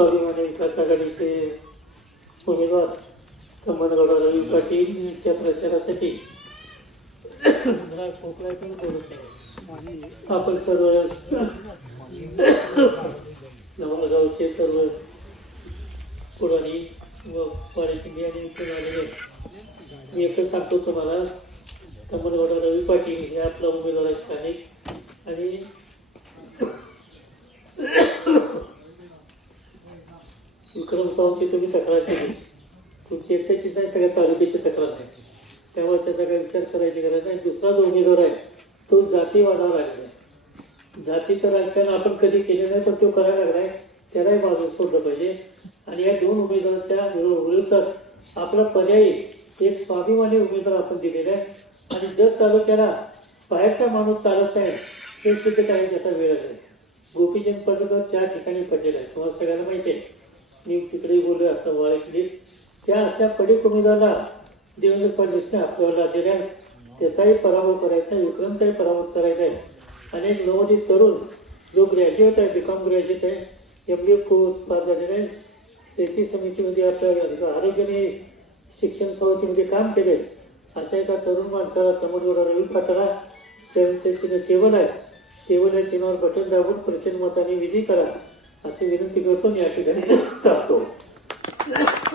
स्वाभिमानी विकास आघाडीचे उमेदवार कमलगौडा रवी पाटील यांच्या प्रचारासाठी बोलत आहे. आपण सर्व नवलगावचे सर्व पुढारी व आणि इथे आलेले मी एकच सांगतो तुम्हाला कमलगौडा रवी पाटील हे आपला उमेदवार आहे स्थानिक आणि विक्रम सावची तुम्ही तक्रार केली. तुमची एकट्याची नाही सगळ्या तालुक्याची तक्रार आहे. त्यामुळे त्याचा काही विचार करायची गरज नाही. दुसरा जो उमेदवार आहे तो जातीवादावर आलेला आहे. जातीचं राजकारण आपण कधी केलं नाही पण तो करायला लागलाय. त्यालाही बाजू सोडलं पाहिजे. आणि या दोन उमेदवाराच्या विरो- विरोधात आपला पर्यायी एक स्वाभिमानी उमेदवार आपण दिलेला आहे. आणि जर तालुक्याला बाहेरचा माणूस चालत नाही हे सिद्ध करायची आता वेळ आहे. गोपीचंद पडकर चार ठिकाणी पडलेला आहे. तुम्हाला सगळ्यांना माहिती आहे. मी तिकडे बोललो आता वाळकडे. त्या अशा पडीक उमेदवाराला देवेंद्र फडणवीसने आपल्याला दिल्या. त्याचाही पराभव करायचा आहे विक्रमचाही पराभव करायचा आहे. अनेक नवोदित तरुण जो ग्रॅज्युएट आहे बीकॉम ग्रॅज्युएट आहे M B A course pass झालेला आहे शेती समितीमध्ये आपल्या आरोग्याने शिक्षण समितीमध्ये काम केले. अशा एका तरुण माणसाला तमिळगोडा रवी पाटाला त्यांचे टेबल आहे. टेबल या चिन्हावर बटन दाबून प्रचंड मताने विधी करा. अशी विनंती करतो मी या ठिकाणी चालतो